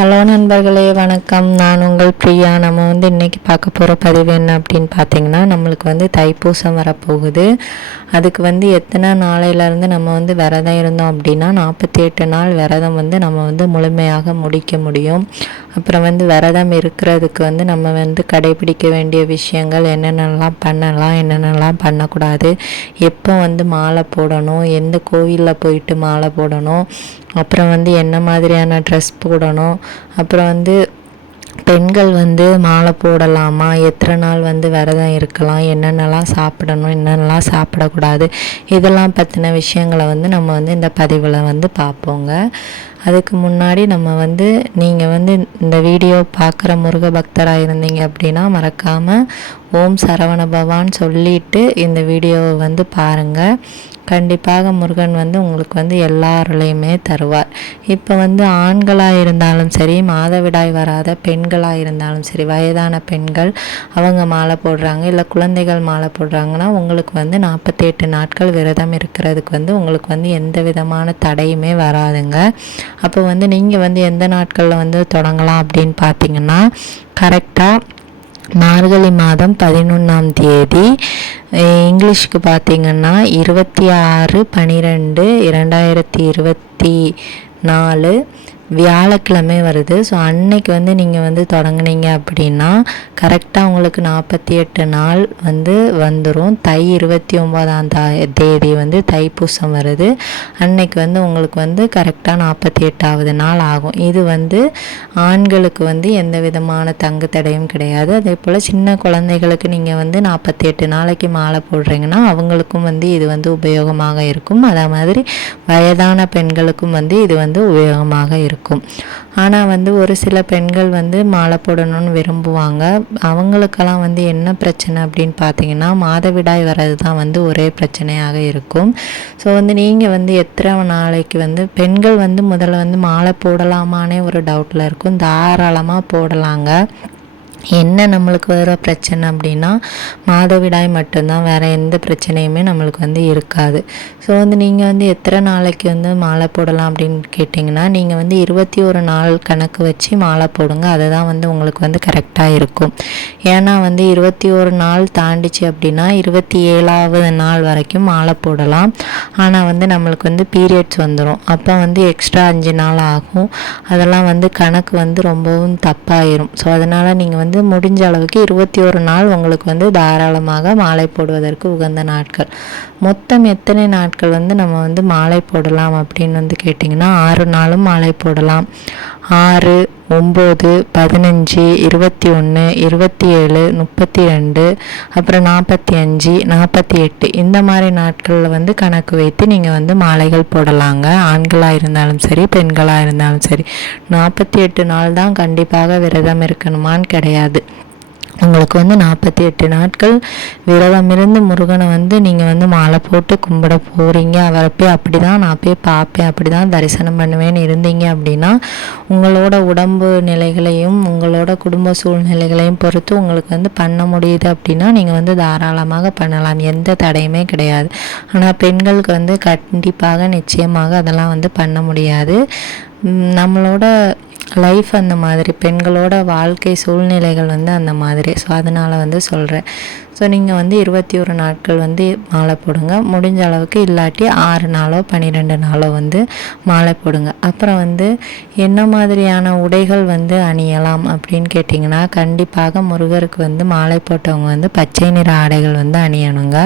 Hello நண்பர்களே, வணக்கம். நான் உங்கள் பிரியா. நம்ம இன்றைக்கி பார்க்க போகிற பதிவு என்ன அப்படின்னு பார்த்தீங்கன்னா, நம்மளுக்கு தைப்பூசம் வரப்போகுது. அதுக்கு எத்தனை நாளையிலேருந்து நம்ம விரதம் இருந்தோம் அப்படின்னா 48 நாள் விரதம் நம்ம முழுமையாக முடிக்க முடியும். அப்புறம் விரதம் இருக்கிறதுக்கு நம்ம கடைபிடிக்க வேண்டிய விஷயங்கள் என்னென்னலாம் பண்ணலாம், என்னென்னலாம் பண்ணக்கூடாது, எப்போ மாலை போடணும், எந்த கோவிலில் போயிட்டு மாலை போடணும், அப்புறம் என்ன மாதிரியான ட்ரெஸ் போடணும், அப்புறம் பெண்கள் மாலை போடலாமா, எத்தனை நாள் விரதம் இருக்கலாம், என்னென்னலாம் சாப்பிடணும், என்னென்னலாம் சாப்பிடக்கூடாது, இதெல்லாம் பற்றின விஷயங்களை நம்ம இந்த பதிவில் பார்ப்போங்க. அதுக்கு முன்னாடி நம்ம நீங்கள் இந்த வீடியோ பார்க்குற முருக பக்தராக இருந்தீங்க அப்படின்னா மறக்காமல் ஓம் சரவண பவான்னு சொல்லிவிட்டு இந்த வீடியோவை பாருங்கள். கண்டிப்பாக முருகன் உங்களுக்கு எல்லா அருளையுமே தருவார். இப்போ ஆண்களாக இருந்தாலும் சரி, மாதவிடாய் வராத பெண்களாக இருந்தாலும் சரி, வயதான பெண்கள் அவங்க மாலை போடுறாங்க, இல்லை குழந்தைகள் மாலை போடுறாங்கன்னா உங்களுக்கு 48 நாட்கள் விரதம் இருக்கிறதுக்கு உங்களுக்கு எந்த விதமான தடையுமே வராதுங்க. அப்போ நீங்கள் எந்த நாட்களில் தொடங்கலாம் அப்படின்னு பார்த்தீங்கன்னா, கரெக்டாக மார்கழி மாதம் 11ஆம் தேதி, இங்கிலீஷ்க்கு பார்த்திங்கன்னா 26/12/2024 வியாழக்கிழமை வருது. ஸோ அன்னைக்கு நீங்கள் தொடங்குனீங்க அப்படின்னா கரெக்டாக உங்களுக்கு 48 நாள் வந்துடும். தை 29ஆம் தேதி தைப்பூசம் வருது. அன்னைக்கு உங்களுக்கு கரெக்டாக 48ஆவது நாள் ஆகும். இது ஆண்களுக்கு எந்த விதமான தங்கு தடையும் கிடையாது. அதே போல் சின்ன குழந்தைகளுக்கு நீங்கள் 48 நாளைக்கு மாலை போடுறீங்கன்னா அவங்களுக்கும் இது உபயோகமாக இருக்கும். அதே மாதிரி வயதான பெண்களுக்கும் இது உபயோகமாக இருக்கும். ஆனால் ஒரு சில பெண்கள் மாலை போடணும்னு விரும்புவாங்க. அவங்களுக்கெல்லாம் என்ன பிரச்சனை அப்படின்னு பார்த்தீங்கன்னா, மாதவிடாய் வர்றது தான் ஒரே பிரச்சனையாக இருக்கும். ஸோ நீங்கள் எத்தனை நாளைக்கு பெண்கள் முதல்ல மாலை போடலாமானே ஒரு டவுட்டில் இருக்கும். தாராளமாக போடலாங்க. என்ன நம்மளுக்கு வர பிரச்சனை அப்படின்னா மாதவிடாய் மட்டும்தான், வேறு எந்த பிரச்சனையுமே நம்மளுக்கு இருக்காது. ஸோ நீங்கள் எத்தனை நாளைக்கு மாலை போடலாம் அப்படின்னு கேட்டிங்கன்னா, நீங்கள் 21 நாள் கணக்கு வச்சு மாலை போடுங்க. அதுதான் உங்களுக்கு கரெக்டாக இருக்கும். ஏன்னா 21 நாள் தாண்டிச்சு அப்படின்னா 27ஆவது நாள் வரைக்கும் மாலை போடலாம். ஆனால் நம்மளுக்கு பீரியட்ஸ் வந்துடும். அப்போ எக்ஸ்ட்ரா 5 நாள் ஆகும். அதெல்லாம் கணக்கு ரொம்பவும் தப்பாயிரும். ஸோ அதனால் நீங்கள் முடிஞ்ச அளவுக்கு 21 நாள் உங்களுக்கு தாராளமாக மாலை போடுவதற்கு உகந்த நாட்கள். மொத்தம் எத்தனை நாட்கள் நம்ம மாலை போடலாம் அப்படின்னு கேட்டிங்கன்னா 6 நாளும் மாலை போடலாம். 6, 9, 15, 21, 27, 32, அப்புறம் 45, 48 இந்த மாதிரி நாட்களில் கணக்கு வைத்து நீங்கள் மாலைகள் போடலாங்க. ஆண்களாக இருந்தாலும் சரி, பெண்களாக இருந்தாலும் சரி. 48 நாள் தான் கண்டிப்பாக விரதம் இருக்கணுமான்னு கிடையாது. உங்களுக்கு 48 நாட்கள் விரதம் இருந்து முருகனை நீங்கள் மாலை போட்டு கும்பிட போகிறீங்க. அவரை போய் அப்படி தான் நான் போய் பார்ப்பேன், அப்படி தான் தரிசனம் பண்ணுவேன்னு இருந்தீங்க அப்படின்னா உங்களோட உடம்பு நிலைகளையும் உங்களோட குடும்ப சூழ்நிலைகளையும் பொறுத்து உங்களுக்கு பண்ண முடியுது அப்படின்னா நீங்கள் தாராளமாக பண்ணலாம். எந்த தடையுமே கிடையாது. ஆனால் பெண்களுக்கு கண்டிப்பாக நிச்சயமாக அதெல்லாம் பண்ண முடியாது. நம்மளோட லைஃப் அந்த மாதிரி, பெண்களோட வாழ்க்கை சூழ்நிலைகள் அந்த மாதிரி. ஸோ அதனால் சொல்கிறேன். ஸோ நீங்கள் 21 நாட்கள் மாலை போடுங்க. முடிஞ்ச அளவுக்கு இல்லாட்டி 6 நாளோ 12 நாளோ மாலை போடுங்க. அப்புறம் என்ன மாதிரியான உடைகள் அணியலாம் அப்படின்னு கேட்டிங்கன்னா, கண்டிப்பாக முருகருக்கு மாலை போட்டவங்க பச்சை நிற ஆடைகள் அணியணுங்க.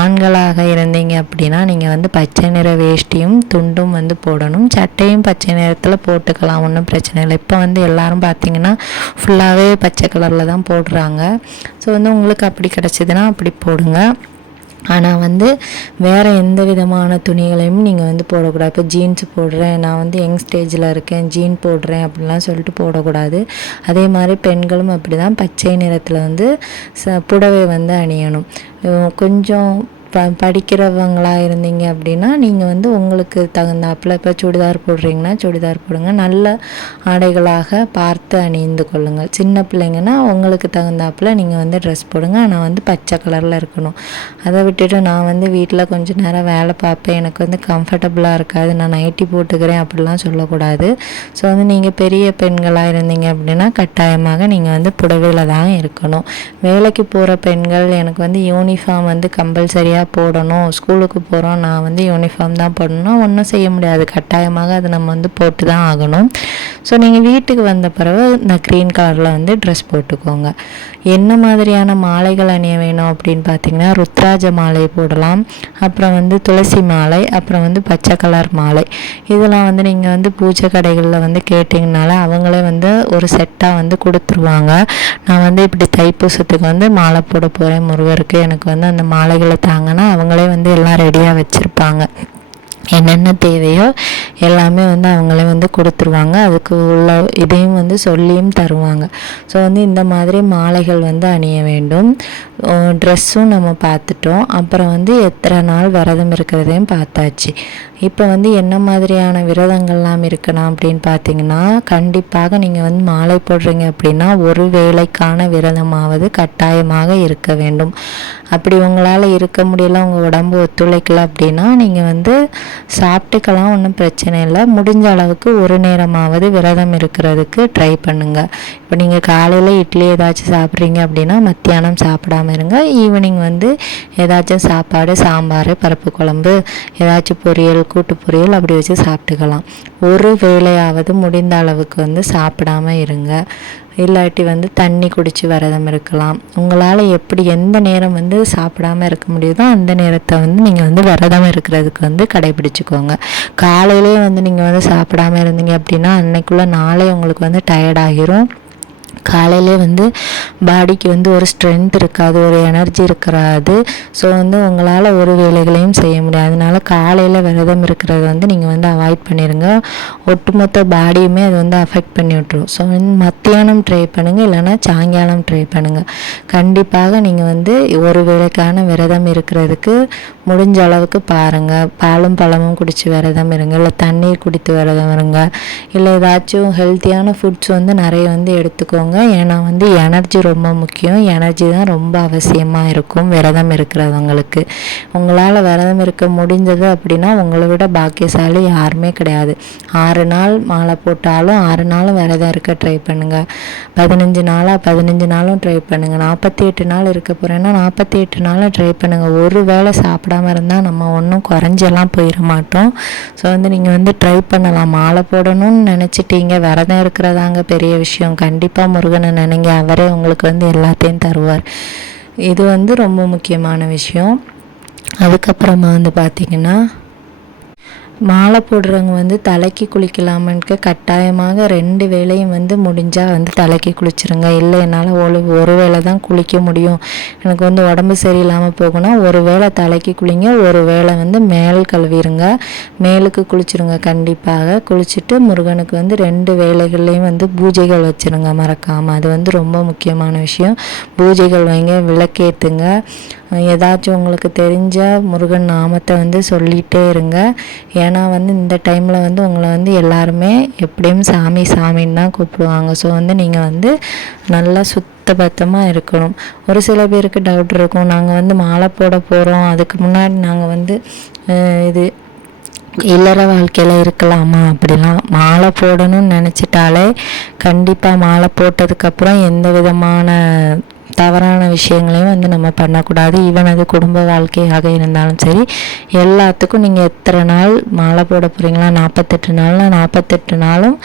ஆண்களாக இருந்தீங்க அப்படின்னா நீங்கள் பச்சை நிற வேஷ்டியும் துண்டும் போடணும். சட்டையும் பச்சை நிறத்தில் போட்டுக்கலாம், ஒன்றும் பிரச்சனை இல்லை. இப்போ எல்லாரும் பார்த்தீங்கன்னா ஃபுல்லாகவே பச்சை கலரில் தான் போடுறாங்க. ஸோ உங்களுக்கு அப்படி கிடச்சிதுன்னா அப்படி போடுங்க. ஆனால் வேறு எந்த விதமான துணிகளையும் நீங்கள் போடக்கூடாது. இப்போ ஜீன்ஸ் போடுறேன், நான் யங் ஸ்டேஜில் இருக்கேன், ஜீன் போடுறேன் அப்படிலாம் சொல்லிட்டு போடக்கூடாது. அதே மாதிரி பெண்களும் அப்படி தான் பச்சை நிறத்தில் புடவை அணியணும். கொஞ்சம் படிக்கிறவங்களாக இருந்தீங்க அப்படின்னா நீங்கள் வந்து உங்களுக்கு தகுந்தாப்பில் இப்போ சுடிதார் போடுறீங்கன்னா சுடிதார் போடுங்க, நல்ல ஆடைகளாக பார்த்து அணிந்து கொள்ளுங்கள். சின்ன பிள்ளைங்கன்னா உங்களுக்கு தகுந்தாப்பில் நீங்கள் வந்து ட்ரெஸ் போடுங்க, ஆனால் வந்து பச்சை கலரில் இருக்கணும். அதை விட்டுட்டு நான் வந்து வீட்டில் கொஞ்சம் நேரம் வேலை பார்ப்பேன், எனக்கு வந்து கம்ஃபர்டபுளாக இருக்காது, நான் நைட்டி போட்டுக்கிறேன் அப்படிலாம் சொல்லக்கூடாது. ஸோ வந்து நீங்கள் பெரிய பெண்களாக இருந்தீங்க அப்படின்னா கட்டாயமாக நீங்கள் வந்து புடவையில் தான் இருக்கணும். வேலைக்கு போகிற பெண்கள் எனக்கு வந்து யூனிஃபார்ம் வந்து கம்பல்சரியாக போடணும், ஸ்கூலுக்கு போகிறோம் நான் வந்து யூனிஃபார்ம் தான் போடணும், ஒன்றும் செய்ய முடியாது, கட்டாயமாக அது நம்ம வந்து போட்டு தான் ஆகணும். ஸோ நீங்கள் வீட்டுக்கு வந்த பிறகு இந்த க்ரீன் கலரில் வந்து ட்ரெஸ் போட்டுக்கோங்க. என்ன மாதிரியான மாலைகள் அணிய வேணும் அப்படின்னு பார்த்தீங்கன்னா ருத்ராஜ மாலை போடலாம், அப்புறம் வந்து துளசி மாலை, அப்புறம் வந்து பச்சை கலர் மாலை. இதெல்லாம் வந்து நீங்கள் வந்து பூஜை கடைகளில் வந்து கேட்டிங்கனால அவங்களே வந்து ஒரு செட்டாக வந்து கொடுத்துருவாங்க. நான் வந்து இப்படி தைப்பூசத்துக்கு வந்து மாலை போட போகிறேன் முருகருக்கு, எனக்கு வந்து அந்த மாலைகளை தாங்கன்னா அவங்களே வந்து எல்லாம் ரெடியாக வச்சுருப்பாங்க. என்னென்ன தேவையோ எல்லாமே வந்து அவங்களே வந்து கொடுத்துருவாங்க, அதுக்கு உள்ள இதையும் வந்து சொல்லியும் தருவாங்க. ஸோ வந்து இந்த மாதிரி மாலைகள் வந்து அணிய வேண்டும். ட்ரெஸ்ஸும் நம்ம பார்த்துட்டோம், அப்புறம் வந்து எத்தனை நாள் விரதம் இருக்கிறதையும் பார்த்தாச்சு. இப்போ வந்து என்ன மாதிரியான விரதங்கள்லாம் இருக்கணும் அப்படின்னு பார்த்தீங்கன்னா கண்டிப்பாக நீங்கள் வந்து மாலை போடுறீங்க அப்படின்னா ஒரு வேளைக்கான விரதமாவது கட்டாயமாக இருக்க வேண்டும். அப்படி உங்களால் இருக்க முடியல, உங்கள் உடம்பு ஒத்துழைக்கல அப்படின்னா நீங்கள் வந்து சாப்பிட்டுக்கலாம், ஒன்றும் பிரச்சனை இல்லை. முடிஞ்ச அளவுக்கு ஒரு நேரமாவது விரதம் இருக்கிறதுக்கு ட்ரை பண்ணுங்கள். இப்போ நீங்கள் காலையில் இட்லி ஏதாச்சும் சாப்பிட்றீங்க அப்படின்னா மத்தியானம் சாப்பிடாமல் இருங்க. ஈவினிங் வந்து ஏதாச்சும் சாப்பாடு, சாம்பார், பருப்பு குழம்பு, ஏதாச்சும் பொரியல், கூட்டு பொரியல் அப்படி வச்சு சாப்பிட்டுக்கலாம். ஒரு வேளையாவது முடிந்த அளவுக்கு வந்து சாப்பிடாமல் இருங்க. இல்லாட்டி வந்து தண்ணி குடித்து விரதம் இருக்கலாம். உங்களால் எப்படி எந்த நேரம் வந்து சாப்பிடாமல் இருக்க முடியுதோ அந்த நேரத்தை வந்து நீங்கள் வந்து விரதம் இருக்கிறதுக்கு வந்து கடைபிடிச்சிக்கோங்க. காலையிலே வந்து நீங்கள் வந்து சாப்பிடாமல் இருந்தீங்க அப்படின்னா அன்னைக்குள்ளே நாளே உங்களுக்கு வந்து டயர்டாகிரும். காலையிலே வந்து பாடிக்கு வந்து ஒரு ஸ்ட்ரென்த் இருக்காது, ஒரு எனர்ஜி இருக்காது. ஸோ வந்து உங்களால் ஒரு வேலைகளையும் செய்ய முடியாது. அதனால காலையில் விரதம் இருக்கிறத வந்து நீங்கள் வந்து அவாய்ட் பண்ணிடுங்க. ஒட்டுமொத்த பாடியுமே அது வந்து அஃபெக்ட் பண்ணி விட்டுரும். ஸோ வந்து மத்தியானம் ட்ரை பண்ணுங்கள், இல்லைனா சாயங்காலம் ட்ரை பண்ணுங்கள். கண்டிப்பாக நீங்கள் வந்து ஒரு வேளைக்கான விரதம் இருக்கிறதுக்கு முடிஞ்ச அளவுக்கு பாருங்கள். பாலும் பழமும் குடித்து விரதம் இருங்க, இல்லை தண்ணீர் குடித்து விரதம் இருங்க, இல்லை ஏதாச்சும் ஹெல்த்தியான ஃபுட்ஸ் வந்து நிறைய வந்து எடுத்துக்கோங்க. ஏன்னா வந்து எனர்ஜி ரொம்ப முக்கியம், எனர்ஜி தான் ரொம்ப அவசியமாக இருக்கும் விரதம் இருக்கிறவங்களுக்கு. உங்களால் விரதம் இருக்க முடிஞ்சது அப்படின்னா உங்களை விட பாக்கியசாலி யாருமே கிடையாது. 6 நாள் மாலை போட்டாலும் 6 நாளும் விரதம் இருக்க ட்ரை பண்ணுங்கள். 15 நாளும் ட்ரை பண்ணுங்கள். 48 நாள் இருக்க போகிறேன்னா 48 நாளும் ட்ரை பண்ணுங்கள். ஒரு வேளை சாப்பிடாமல் இருந்தால் நம்ம ஒன்றும் குறைஞ்செல்லாம் போயிட மாட்டோம். ஸோ வந்து நீங்கள் வந்து ட்ரை பண்ணலாம். மாலை போடணும்னு நினச்சிட்டீங்க, விரதம் இருக்கிறதாங்க பெரிய விஷயம். கண்டிப்பாக முருகனை நினைங்க, அவரே உங்களுக்கு வந்து எல்லாத்தையும் தருவார். இது வந்து ரொம்ப முக்கியமான விஷயம். அதுக்கப்புறமா வந்து பார்த்திங்கன்னா மாலை போடுறவங்க வந்து தலைக்கு குளிக்கலாமன்ட்டு கட்டாயமாக 2 வேளையும் வந்து முடிஞ்சால் வந்து தலைக்கு குளிச்சுருங்க. இல்லை என்னால் ஒரு வேளை தான் குளிக்க முடியும், எனக்கு வந்து உடம்பு சரியில்லாமல் போகும்னா ஒரு வேளை தலைக்கு குளிங்க, ஒரு வேளை வந்து மேல் கழுவிடுங்க, மேலுக்கு குளிச்சுருங்க. கண்டிப்பாக குளிச்சுட்டு முருகனுக்கு வந்து 2 வேளைகள்லேயும் வந்து பூஜைகள் வச்சுருங்க மறக்காமல். அது வந்து ரொம்ப முக்கியமான விஷயம். பூஜைகள் வைங்க, விளக்கேற்றுங்க, ஏதாச்சும் உங்களுக்கு தெரிஞ்ச முருகன் நாமத்தை வந்து சொல்லிகிட்டே இருங்க. ஏன்னா வந்து இந்த டைமில் வந்து உங்களை வந்து எல்லாருமே எப்படியும் சாமின்னு தான் கூப்பிடுவாங்க. ஸோ வந்து நீங்கள் வந்து நல்லா சுத்தபத்தமாக இருக்கணும். ஒரு சில பேருக்கு டவுட் இருக்கும், நாங்கள் வந்து மாலை போட போகிறோம், அதுக்கு முன்னாடி நாங்கள் வந்து இது இல்லற வாழ்க்கையில் இருக்கலாமா அப்படிலாம். மாலை போடணும்னு நினச்சிட்டாலே கண்டிப்பாக மாலை போட்டதுக்கப்புறம் எந்த விதமான தவறான விஷயங்களையும் வந்து நம்ம பண்ணக்கூடாது. ஈவன் அது குடும்ப வாழ்க்கையாக இருந்தாலும் சரி, எல்லாத்துக்கும் நீங்கள் எத்தனை நாள் மாலை போட போகிறீங்களா, 48 நாள்னா 48 நாளும்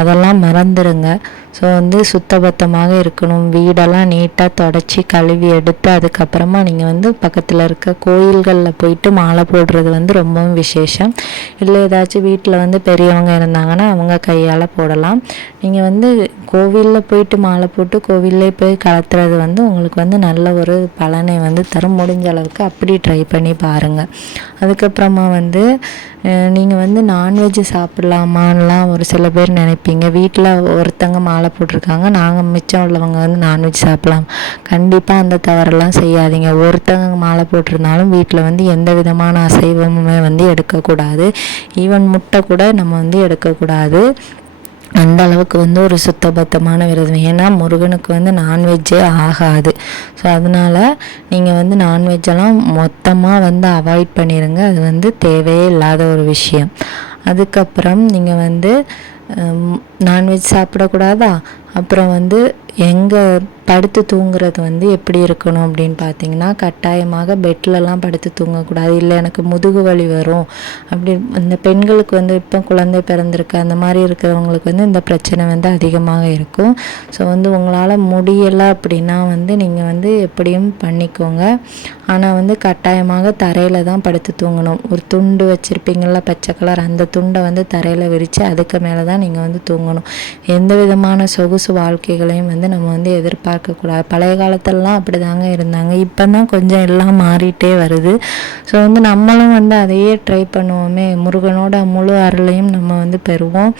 அதெல்லாம் மறந்துடுங்க. ஸோ வந்து சுத்தபத்தமாக இருக்கணும். வீடெல்லாம் நீட்டாக தொடச்சி கழுவி எடுத்து அதுக்கப்புறமா நீங்கள் வந்து பக்கத்தில் இருக்க கோயில்களில் போயிட்டு மாலை போடுறது வந்து ரொம்பவும் விசேஷம். இல்லை ஏதாச்சும் வீட்டில் வந்து பெரியவங்க இருந்தாங்கன்னா அவங்க கையால் போடலாம். நீங்கள் வந்து கோவிலில் போயிட்டு மாலை போட்டு கோவிலே போய் கலத்துறது வந்து வந்து உங்களுக்கு வந்து நல்ல ஒரு பலனை வந்து தரும். முடிஞ்ச அளவுக்கு அப்படி ட்ரை பண்ணி பாருங்கள். அதுக்கப்புறமா வந்து நீங்கள் வந்து நான்வெஜ்ஜு சாப்பிட்லாமான்லாம் ஒரு சில பேர் நினைப்பீங்க. வீட்டில் ஒருத்தங்க மாலை போட்டிருக்காங்க, நாங்கள் மிச்சம் உள்ளவங்க வந்து நான்வெஜ் சாப்பிட்லாம். கண்டிப்பாக அந்த தவறெல்லாம் செய்யாதீங்க. ஒருத்தங்க மாலை போட்டிருந்தாலும் வீட்டில் வந்து எந்த விதமான அசைவமுமே வந்து எடுக்கக்கூடாது. ஈவன் முட்டை கூட நம்ம வந்து எடுக்கக்கூடாது. அந்த அளவுக்கு வந்து ஒரு சுத்தபத்தமான விரதம். ஏன்னா முருகனுக்கு வந்து நான்வெஜ்ஜே ஆகாது. ஸோ அதனால் நீங்கள் வந்து நான்வெஜ்ஜெல்லாம் மொத்தமாக வந்து அவாய்ட் பண்ணிடுங்க. அது வந்து தேவையே இல்லாத ஒரு விஷயம். அதுக்கப்புறம் நீங்கள் வந்து நான்வெஜ் சாப்பிடக்கூடாதா? அப்புறம் வந்து எங்கே படுத்து தூங்குறது வந்து எப்படி இருக்கணும் அப்படின்னு பார்த்தீங்கன்னா, கட்டாயமாக பெட்லலாம் படுத்து தூங்கக்கூடாது. இல்லை எனக்கு முதுகு வலி வரும் அப்படி இந்த பெண்களுக்கு வந்து இப்போ குழந்தை பிறந்திருக்கு அந்த மாதிரி இருக்கிறவங்களுக்கு வந்து இந்த பிரச்சனை வந்து அதிகமாக இருக்கும். ஸோ வந்து உங்களால் முடியலை அப்படின்னா வந்து நீங்கள் வந்து எப்படியும் பண்ணிக்கோங்க. ஆனால் வந்து கட்டாயமாக தரையில் தான் படுத்து தூங்கணும். ஒரு துண்டு வச்சுருப்பீங்களா பச்சை கலர், அந்த துண்டை வந்து தரையில் விரித்து அதுக்கு மேலே தான் நீங்கள் வந்து தூங்கணும். எந்த விதமான சொகுசு வாழ்க்கைகளையும் வந்து நம்ம வந்து எதிர்பார்க்கக்கூடாது. பழைய காலத்திலலாம் அப்படி தாங்க இருந்தாங்க. இப்போ தான் கொஞ்சம் எல்லாம் மாறிட்டே வருது. ஸோ வந்து நம்மளும் வந்து அதையே ட்ரை பண்ணுவோமே. முருகனோட முழு அருளையும் நம்ம வந்து பெறுவோம்.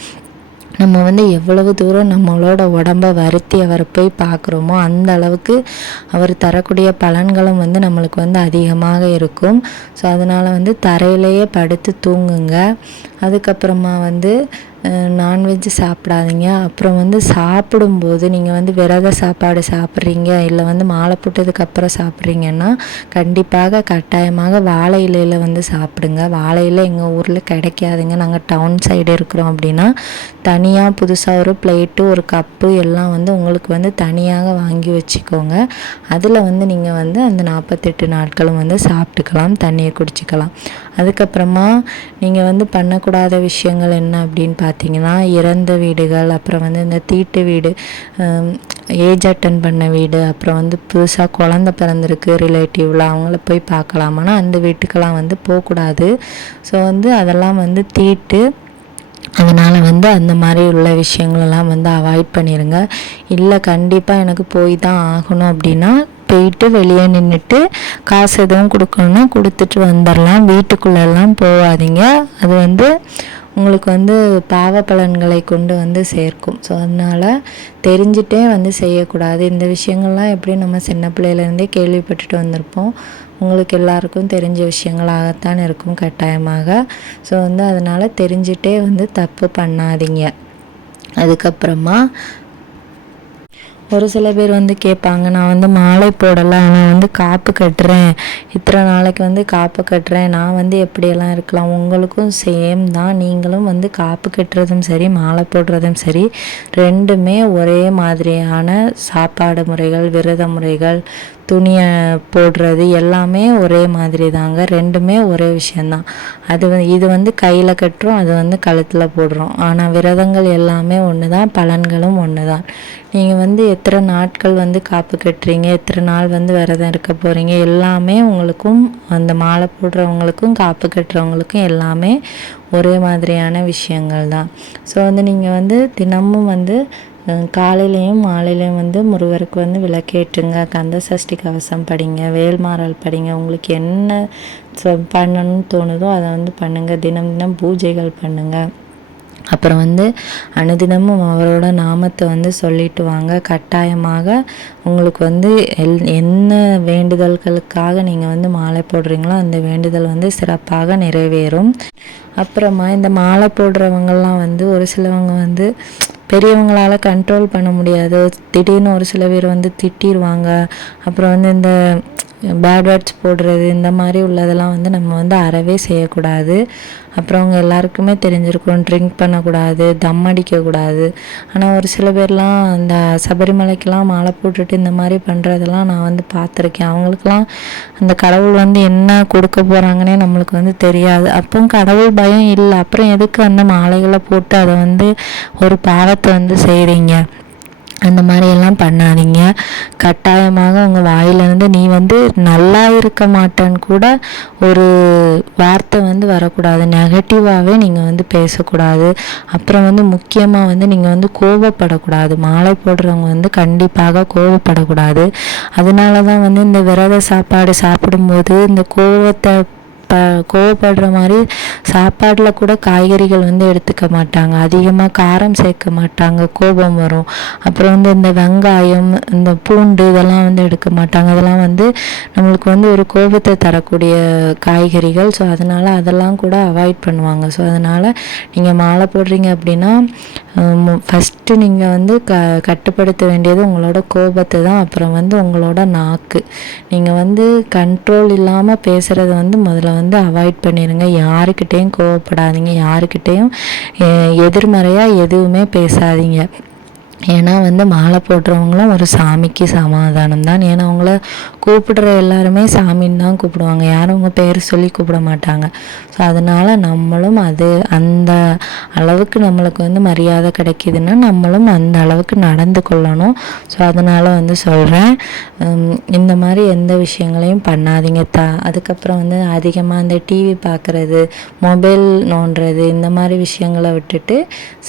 நம்ம வந்து எவ்வளவு தூரம் நம்மளோட உடம்பை வருத்தி அவரை போய் பார்க்குறோமோ அந்த அளவுக்கு அவர் தரக்கூடிய பலன்களும் வந்து நம்மளுக்கு வந்து அதிகமாக இருக்கும். ஸோ அதனால் வந்து தரையிலேயே படுத்து தூங்குங்க. அதுக்கப்புறமா வந்து நான்வெஜ்ஜு சாப்பிடாதீங்க. அப்புறம் வந்து சாப்பிடும்போது நீங்கள் வந்து விரத சாப்பாடு சாப்பிட்றீங்க, இல்லை வந்து மாலை போட்டதுக்கப்புறம் சாப்பிட்றீங்கன்னா கண்டிப்பாக கட்டாயமாக வாழை இலையில் வந்து சாப்பிடுங்க. வாழை இலை எங்கள் ஊரில் கிடைக்காதுங்க. நாங்கள் டவுன் சைடு இருக்கிறோம். அப்படின்னா தனியாக புதுசாக ஒரு பிளேட்டு ஒரு கப்பு எல்லாம் வந்து உங்களுக்கு வந்து தனியாக வாங்கி வச்சுக்கோங்க. அதில் வந்து நீங்கள் வந்து அந்த 48 நாட்களும் வந்து சாப்பிட்டுக்கலாம், தண்ணியை குடிச்சிக்கலாம். அதுக்கப்புறமா நீங்கள் வந்து பண்ணக்கூடாத விஷயங்கள் என்ன அப்படின்னு பார்த்தீங்கன்னா, இறந்த வீடுகள், அப்புறம் வந்து இந்த தீட்டு வீடு, ஏஜ் அட்டன் பண்ண வீடு, அப்புறம் வந்து புதுசாக குழந்த பிறந்திருக்கு ரிலேட்டிவில் அவங்கள போய் பார்க்கலாமான்னா அந்த வீட்டுக்கெல்லாம் வந்து போகக்கூடாது. ஸோ வந்து அதெல்லாம் வந்து தீட்டு. அதனால் வந்து அந்த மாதிரி உள்ள விஷயங்களெல்லாம் வந்து அவாய்ட் பண்ணிடுங்க. இல்லை கண்டிப்பாக எனக்கு போய் தான் ஆகணும் அப்படின்னா போயிட்டு வெளியே நின்றுட்டு காசு எதுவும் கொடுக்கணுன்னா கொடுத்துட்டு வந்துடலாம். வீட்டுக்குள்ளெல்லாம் போகாதீங்க. அது வந்து உங்களுக்கு வந்து பாவ பலன்களை கொண்டு வந்து சேர்க்கும். ஸோ அதனால் தெரிஞ்சிட்டே வந்து செய்யக்கூடாது. இந்த விஷயங்கள்லாம் எப்படி நம்ம சின்ன பிள்ளையிலேருந்தே கேள்விப்பட்டுட்டு வந்திருப்போம். உங்களுக்கு எல்லாருக்கும் தெரிஞ்ச விஷயங்களாகத்தான் இருக்கும் கட்டாயமாக. ஸோ வந்து அதனால் தெரிஞ்சிட்டே வந்து தப்பு பண்ணாதீங்க. அதுக்கப்புறமா ஒரு சில பேர் வந்து கேட்பாங்க, நான் வந்து மாலை போடலை, நான் வந்து காப்பு கட்டுறேன், இத்தனை நாளைக்கு வந்து காப்பு கட்டுறேன், நான் வந்து எப்படியெல்லாம் இருக்கலாம். உங்களுக்கும் சேம் தான். நீங்களும் வந்து காப்பு கட்டுறதும் சரி மாலை போடுறதும் சரி ரெண்டுமே ஒரே மாதிரியான சாப்பாடு முறைகள், விரத முறைகள், துணியை போடுறது எல்லாமே ஒரே மாதிரி தாங்க. ரெண்டுமே ஒரே விஷயந்தான். இது வந்து கையில் கட்டுறோம், அது வந்து கழுத்தில் போடுறோம். ஆனால் விரதங்கள் எல்லாமே ஒன்று தான், பலன்களும் ஒன்று தான். நீங்கள் வந்து எத்தனை நாட்கள் வந்து காப்பு கட்டுறீங்க, எத்தனை நாள் வந்து விரதம் இருக்க போகிறீங்க, எல்லாமே உங்களுக்கும் அந்த மாலை போடுறவங்களுக்கும் காப்பு கட்டுறவங்களுக்கும் எல்லாமே ஒரே மாதிரியான விஷயங்கள் தான். ஸோ வந்து நீங்கள் வந்து தினமும் வந்து காலையிலையும் மாலையிலையும் வந்து முருகருக்கு வந்து விளக்கேற்றுங்க, கந்த சஷ்டி கவசம் படிங்க, வேல்மாறல் படிங்க. உங்களுக்கு என்ன பண்ணணும்னு தோணுதோ அதை வந்து பண்ணுங்கள். தினம் தினம் பூஜைகள் பண்ணுங்கள். அப்புறம் வந்து அனுதினமும் அவரோட நாமத்தை வந்து சொல்லிட்டு வாங்க. கட்டாயமாக உங்களுக்கு வந்து என்ன வேண்டுதல்களுக்காக நீங்கள் வந்து மாலை போடுறீங்களோ அந்த வேண்டுதல் வந்து சிறப்பாக நிறைவேறும். அப்புறமா இந்த மாலை போடுறவங்கெல்லாம் வந்து ஒரு சிலவங்க வந்து பெரியவங்களால் கண்ட்ரோல் பண்ண முடியாது. திடீர்னு ஒரு சில பேர் வந்து திட்டிடுவாங்க. அப்புறம் வந்து இந்த பேட் வேர்ட்ஸ் போடுறது இந்த மாதிரி உள்ளதெல்லாம் வந்து நம்ம வந்து அறவே செய்யக்கூடாது. அப்புறம் அவங்க எல்லாருக்குமே தெரிஞ்சிருக்கும், ட்ரிங்க் பண்ணக்கூடாது, தம் அடிக்கக்கூடாது. ஆனால் ஒரு சில பேர்லாம் அந்த சபரிமலைக்கெலாம் மாலை போட்டுட்டு இந்த மாதிரி பண்ணுறதெல்லாம் நான் வந்து பார்த்துருக்கேன். அவங்களுக்கெல்லாம் அந்த கடவுள் வந்து என்ன கொடுக்க போகிறாங்கன்னே நம்மளுக்கு வந்து தெரியாது. அப்போ கடவுள் பயம் இல்லை, அப்புறம் எதுக்கு அந்த மாலைகளை போட்டு அதை வந்து ஒரு பாவத்தை வந்து செய்கிறீங்க? அந்த மாதிரியெல்லாம் பண்ணாதீங்க. கட்டாயமாக உங்கள் வாயிலேருந்து நீ வந்து நல்லா இருக்க மாட்டேன்னு கூட ஒரு வார்த்தை வந்து வரக்கூடாது. நெகட்டிவாகவே நீங்கள் வந்து பேசக்கூடாது. அப்புறம் வந்து முக்கியமாக வந்து நீங்கள் வந்து கோபப்படக்கூடாது. மாலை போடுறவங்க வந்து கண்டிப்பாக கோபப்படக்கூடாது. அதனால தான் வந்து இந்த விரத சாப்பாடு சாப்பிடும்போது இந்த கோவப்படுற மாதிரி சாப்பாடில் கூட காய்கறிகள் வந்து எடுத்துக்க மாட்டாங்க. அதிகமாக காரம் சேர்க்க மாட்டாங்க, கோபம் வரும். அப்புறம் வந்து இந்த வெங்காயம், இந்த பூண்டு இதெல்லாம் வந்து எடுக்க மாட்டாங்க. அதெல்லாம் வந்து நம்மளுக்கு வந்து ஒரு கோபத்தை தரக்கூடிய காய்கறிகள். ஸோ அதனால் அதெல்லாம் கூட அவாய்ட் பண்ணுவாங்க. ஸோ அதனால் நீங்கள் மாலை போடுறீங்க அப்படின்னா ஃபஸ்ட்டு நீங்கள் வந்து கட்டுப்படுத்த வேண்டியது உங்களோட கோபத்தை தான். அப்புறம் வந்து உங்களோட நாக்கு. நீங்கள் வந்து கண்ட்ரோல் இல்லாமல் பேசுகிறத வந்து முதல்ல வந்து அவாய்ட் பண்ணிடுங்க. யாருக்கிட்டேயும் கோவப்படாதீங்க. யாருக்கிட்டேயும் எதிர்மறையாக எதுவுமே பேசாதீங்க. ஏன்னா வந்து மாலை போடுறவங்களும் ஒரு சாமிக்கு சமாதானம் தான். ஏன்னா அவங்கள கூப்பிடுற எல்லாருமே சாமின்னு தான் கூப்பிடுவாங்க. யாரும் அவங்க பேர் சொல்லி கூப்பிட மாட்டாங்க. ஸோ அதனால் நம்மளும் அந்த அளவுக்கு நம்மளுக்கு வந்து மரியாதை கிடைக்கிதுன்னா நம்மளும் அந்த அளவுக்கு நடந்து கொள்ளணும். ஸோ அதனால் வந்து சொல்கிறேன், இந்த மாதிரி எந்த விஷயங்களையும் பண்ணாதீங்க. அதுக்கப்புறம் வந்து அதிகமாக இந்த டிவி பார்க்குறது, மொபைல் நோண்டுறது, இந்த மாதிரி விஷயங்களை விட்டுட்டு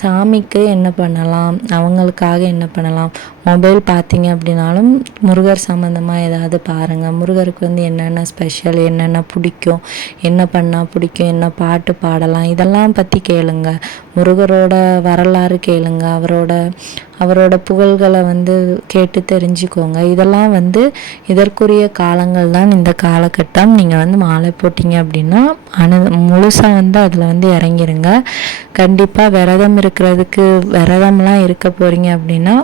சாமிக்கு என்ன பண்ணலாம், அவங்களுக்காக என்ன பண்ணலாம். மொபைல் பார்த்தீங்க அப்படின்னாலும் முருகர் சம்மந்தமாக ஏதாவது பாருங்கள். முருகருக்கு வந்து என்னென்ன ஸ்பெஷல், என்னென்ன பிடிக்கும், என்ன பண்ணால் பிடிக்கும், என்ன பாட்டு பாடலாம், இதெல்லாம் பற்றி கேளுங்க. முருகரோட வரலாறு கேளுங்க. அவரோட புகழ்களை வந்து கேட்டு தெரிஞ்சுக்கோங்க. இதெல்லாம் வந்து இதற்குரிய காலங்கள் தான் இந்த காலகட்டம். நீங்கள் வந்து மாலை போட்டிங்க அப்படின்னா முழுசாக வந்து அதில் வந்து இறங்கிருங்க. கண்டிப்பாக விரதம் விரதம்லாம் இருக்க போகிறீங்க அப்படின்னா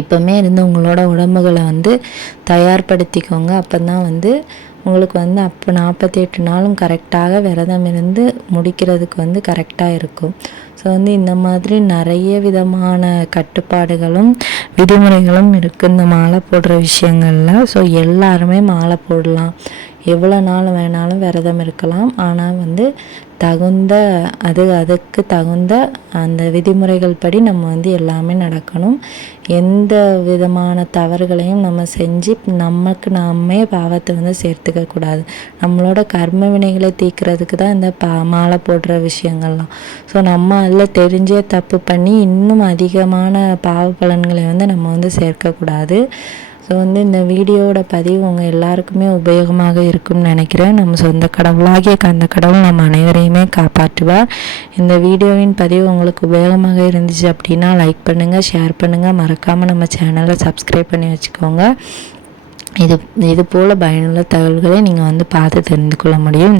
இப்போமே இருந்து உங்களோட உடம்புகளை வந்து தயார்படுத்திக்கோங்க. அப்போ தான் வந்து உங்களுக்கு வந்து அப்போ 48 நாளும் கரெக்டாக விரதம் இருந்து முடிக்கிறதுக்கு வந்து கரெக்டாக இருக்கும். ஸோ வந்து இந்த மாதிரி நிறைய விதமான கட்டுப்பாடுகளும் விதிமுறைகளும் இருக்குது இந்த மாலை போடுற விஷயங்களில். ஸோ எல்லாருமே மாலை போடலாம், எவ்வளோ நாள் வேணாலும் விரதம் இருக்கலாம். ஆனால் வந்து அதுக்கு தகுந்த அந்த விதிமுறைகள் படி நம்ம வந்து எல்லாமே நடக்கணும். எந்த விதமான தவறுகளையும் நம்ம செஞ்சு நமக்கு நாமே பாவத்தை வந்து சேர்த்துக்க கூடாது. நம்மளோட கர்ம வினைகளை தீர்க்கிறதுக்கு தான் இந்த மாலை போடுற விஷயங்கள்லாம். ஸோ நம்ம அதில் தெரிஞ்சே தப்பு பண்ணி இன்னும் அதிகமான பாவ பலன்களை வந்து நம்ம வந்து சேர்க்கக்கூடாது. ஸோ வந்து இந்த வீடியோவோட பதிவு உங்கள் எல்லாருக்குமே உபயோகமாக இருக்கும்னு நினைக்கிறேன். நம்ம சொந்த கடவுளாகிய அந்த கடவுள் நம்ம அனைவரையுமே காப்பாற்றுவார். இந்த வீடியோவின் பதிவு உங்களுக்கு உபயோகமாக இருந்துச்சு அப்படின்னா லைக் பண்ணுங்கள், ஷேர் பண்ணுங்கள், மறக்காமல் நம்ம சேனலை சப்ஸ்கிரைப் பண்ணி வச்சுக்கோங்க. இது போல் பயனுள்ள தகவல்களை நீங்கள் வந்து பார்த்து தெரிந்து கொள்ள முடியும்.